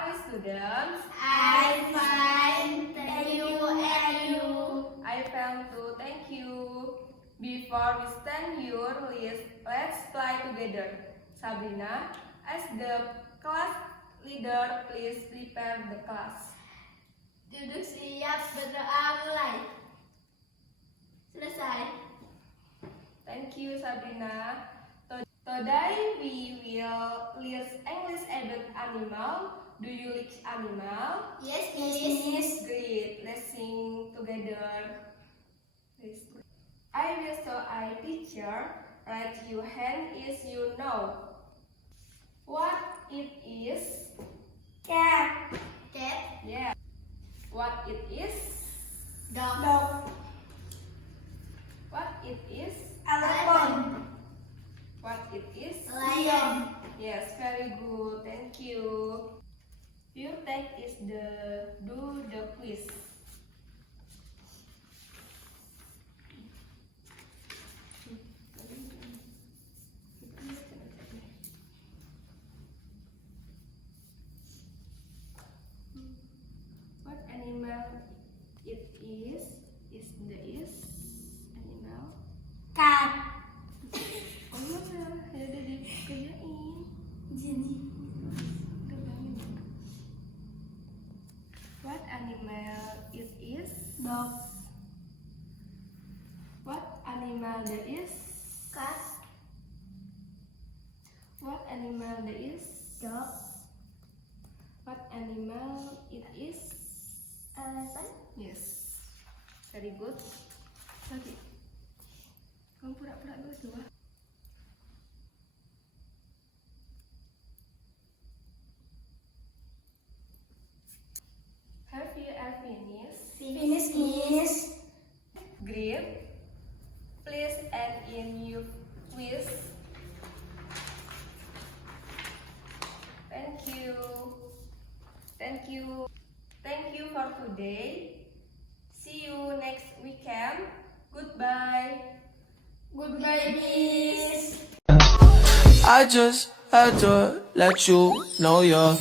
are you, students? I fine, thank you and you. I felt to thank you. Before we stand your list, let's fly together. Sabrina, as the class leader, please prepare the class. Duduk siap, berdoa mulai. Selesai. Thank you, Sabrina. Today we will list English about animal. Do you like animal? Yes, miss. Great. Let's sing together. Please. I will show I teacher. Raise your hand if you know what it is. Cat. Cat. Yeah. What it is? Dog. What it is? Elephant. What it is? Lion. Yes, very good. Thank you. Your text is do the quiz. What animal it is? Is the is animal? Cat. Oh mana? Ya udah dikerjain. Jenny. What animal it is? Dog. What animal there is? Cat. What animal there is? Dog. What animal it is? Elephant. Yes. Very good. Lagi. Kamu pura-pura dulu coba. Have you ever finished? Finish, miss. Great. Please add in your quiz. Thank you. Thank you. Thank you for today. See you next weekend. Goodbye. Goodbye, miss. I just had to let you know you're